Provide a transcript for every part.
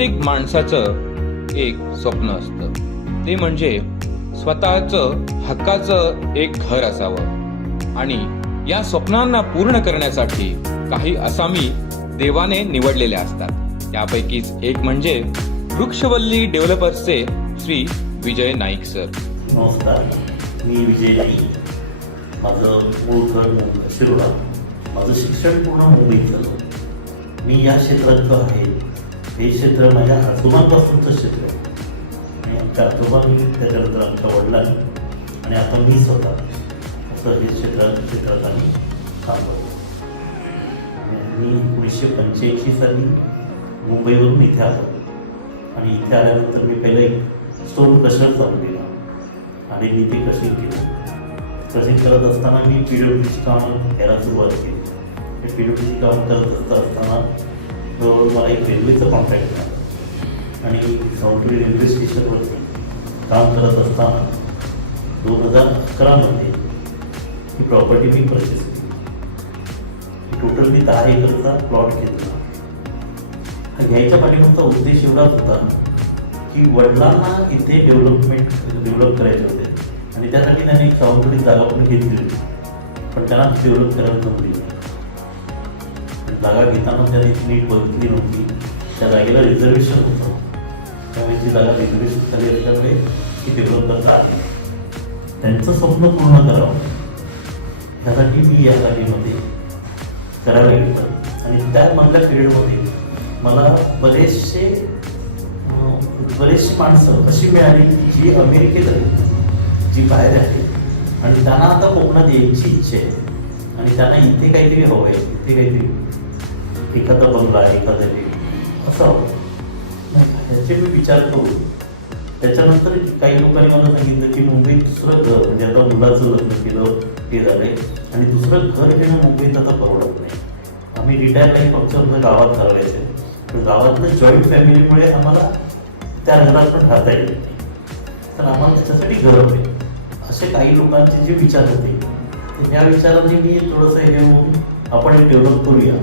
प्रत्येक माणसाचं एक स्वप्न असतं. ते म्हणजे स्वतःचं हक्काचं एक घर असावं. आणि या स्वप्नांना पूर्ण करण्यासाठी काही असामी देवाने निवडलेल्या असतात. त्यापैकीच एक म्हणजे वृक्षवल्ली डेव्हलपर्सचे श्री विजय नाईक सर. नमस्कार. मी विजय नाईक. माझं मूळ घर शिरोडा माझं शिक्षण पूर्ण मुंबईत झालं मी या क्षेत्रात आहे हे क्षेत्र माझ्या आजोबांपासूनचं क्षेत्र आहे. आणि आमच्या आजोबांनी त्याच्यानंतर आमच्या वडिलांनी आणि आता मी स्वतः असं हे क्षेत्रात क्षेत्रात आम्ही काम करतो. मी एकोणीसशे पंच्याऐंशी साली मुंबईवरून इथे आलो. आणि इथे आल्यानंतर मी पहिलं एक स्टोन क्रशर चालू केला. आणि मी ते क्रशिंग केलं. क्रशिंग करत असताना मी पी डब्ल्यूची डीची कामं घ्यायला सुरुवात केली. पी डब्ल्यूची डीची कामं करत असता असताना जवळ मला एक रेल्वेचं कॉन्ट्रॅक्ट मिळालं आणि सावंतवाडी रेल्वे स्टेशनवर काम करत असताना दोन हजार अकरामध्ये ही प्रॉपर्टी मी परचेस केली. टोटल मी दहा एकरचा प्लॉट घेतला. हा घ्यायच्या पाठीमागचा उद्देश एवढाच होता की वडिलांना इथे डेव्हलपमेंट डेव्हलप करायचे होते. आणि त्यासाठी त्यांनी एक सावंतवाडी जागा पण घेतली होती. पण त्यांना डेव्हलप करायला नव्हती. जागा घेताना त्यांनी नीट बघितली नव्हती. त्या जागेला रिझर्वेशन होतं. त्यामुळे ती जागा रिझर्वेशन झाली असल्यामुळे ती डेव्हलप आली त्यांचं स्वप्न पूर्ण करावं. त्यासाठी मी या जागेमध्ये करायला घेतलं आणि त्यामधल्या पिरियडमध्ये मला बरेचसे बरेचशी माणसं अशी मिळाली जी अमेरिकेत आहेत जी बाहेर आहे आणि त्यांना आता कोकणात यायची इच्छा आहे. आणि त्यांना इथे काहीतरी हवं आहे इथे काहीतरी एखादा बंगला एखादा हे. असं ह्याचे मी विचार करू. त्याच्यानंतर काही लोकांनी मला सांगितलं की मुंबईत दुसरं घर म्हणजे आता मुलाचं लग्न केलं ते झाले आणि दुसरं घर घेणं मुंबईत आता परवडत नाही. आम्ही रिटायर लाईफ आमच्या गावात करायचे तर गावातलं जॉईंट फॅमिलीमुळे आम्हाला त्या घरात पण राहता येत नाही. तर आम्हाला त्याच्यासाठी गरज आहे. असे काही लोकांचे जे विचार होते तर या विचाराने मी थोडंसं हे होऊन आपण डेव्हलप करूया.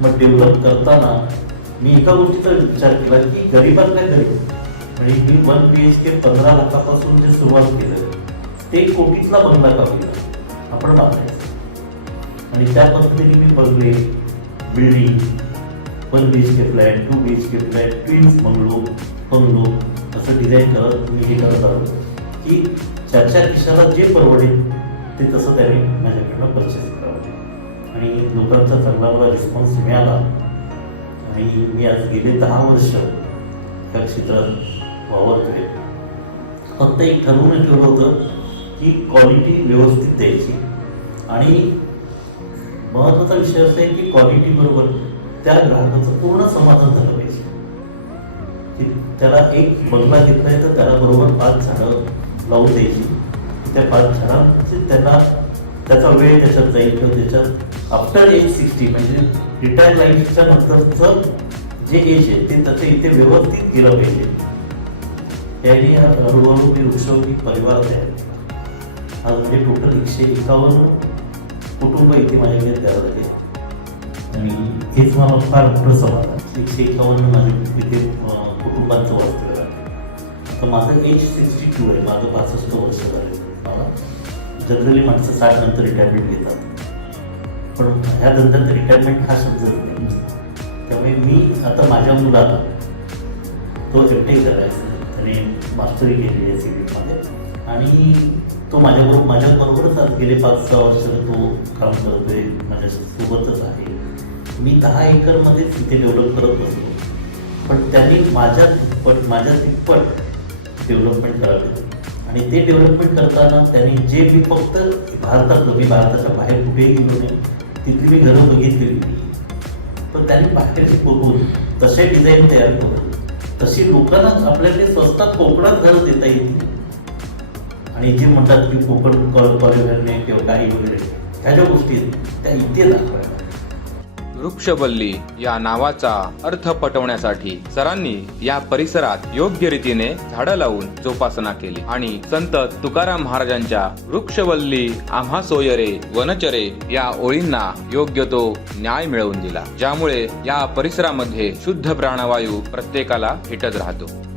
मग डेव्हलप करताना मी एका गोष्टीचा विचार केला की गरीबातल्या गरीब म्हणजे मी वन बी एच के पंधरा लाखापासून जे सुरुवात केलं ते कोटीतला बंगला का आपण बांधायचं आणि त्या पद्धतीने मी Baghel building one B H K flat two B H K flat twins bungalow bungalow असं डिझाईन करत मी हे करत आलो. की ज्याच्या खिशाला जे परवडेल ते तसं त्याने माझ्याकडनं परचेस करावं. आणि लोकांचा चांगला मला रिस्पॉन्स मिळाला. आणि मी आज गेले दहा वर्ष या क्षेत्रात वावरतोय. फक्त एक ठरवून ठेवलं होतं की क्वालिटी व्यवस्थित द्यायची. आणि महत्त्वाचा विषय असा आहे की क्वालिटी बरोबर त्या ग्राहकाचं पूर्ण समाधान झालं पाहिजे. की त्याला एक बंगला घेतलाय तर त्याला बरोबर पाच झाडं लावून द्यायची. त्या पाच झाडांचे त्यांना त्याचा वेळ त्याच्यात जाईल किंवा त्याच्यात आफ्टर एज सिक्स्टी म्हणजे रिटायर लाईफच्या नंतरचं जे एज आहे ते त्याचं इथे व्यवस्थित गेलं पाहिजे. याने हळूहळू मी वृक्षवली परिवार तयार आज म्हणजे टोटल एकशे एकावन्न कुटुंब इथे माझ्याकडे तयार झाले आणि हेच मला फार मोठं समाधान. एकशे एकावन्न माझे तिथे कुटुंबांचं वास्तव्य तर माझं एज सिक्स्टी टू आहे माझं पासष्ट वर्ष झाले. मला जनरली माणसं साठ नंतर रिटायरमेंट घेतात. पण ह्या धंद्यात रिटायरमेंट हा शब्द नाही. त्यामुळे मी आता माझ्या मुलाला तो एकटे करायचा त्याने मास्टरी केली आहे सिव्हिलमध्ये आणि तो माझ्याबरोबर माझ्याबरोबरच आज गेले पाच सहा वर्ष तो काम करतोय. माझ्या सोबतच आहे. मी दहा एकरमध्ये तिथे डेव्हलप करत असतो पण त्यांनी माझ्या तिप्पट माझ्या तिप्पट डेव्हलपमेंट करावे. आणि ते डेव्हलपमेंट करताना त्यांनी जे मी फक्त भारतातलं मी भारताच्या बाहेर कुठेही गेलो नाही तिथली मी घरं बघितली. पण त्यांनी बाहेरचे बघून तसे डिझाईन तयार करून तशी लोकांना आपल्याकडे स्वस्तात कोकणात घरं देता येतील आणि जे म्हणतात की कोकण कॉल कॉलेज किंवा काही वगैरे ह्या ज्या गोष्टी आहेत त्या इथे दाखवायला. वृक्षवल्ली या नावाचा अर्थ पटवण्यासाठी सरांनी या परिसरात योग्य रीतीने झाडं लावून जोपासना केली. आणि संत तुकाराम महाराजांच्या वृक्षवल्ली आम्हा सोयरे वनचरे या ओळींना योग्य तो न्याय मिळवून दिला. ज्यामुळे या परिसरामध्ये शुद्ध प्राणवायू प्रत्येकाला भेटत राहतो.